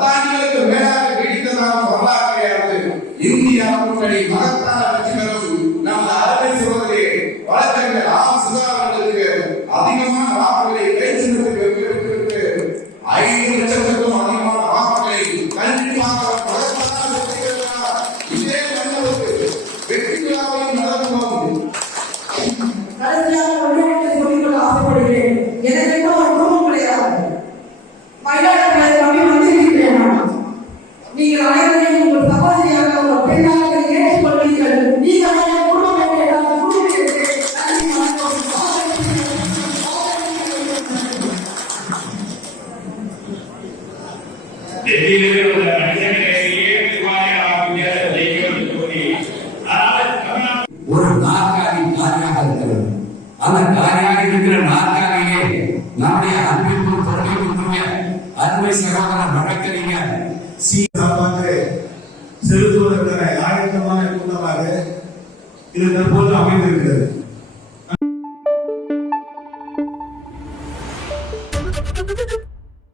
பத்தாண்டுகளுக்கு மேலாக நீடித்ததான வரலாற்றையானது இந்தியா கூட்டணி மகத்தான வெற்றி பெறும் ஒரு நாற்காலி காலியாக இருக்கிறது அந்த காலியாக இருக்கிற நாற்காலியே நம்முடைய அன்பிற்கும் தொழிலுக்குரிய அன்பை சகோதரர் வழக்கறிஞர் சீதாபாக்கு செலுத்துவதற்கான ஆயத்தமான கூட்டமாக இது தற்போது அமைந்திருக்கிறது Thank you.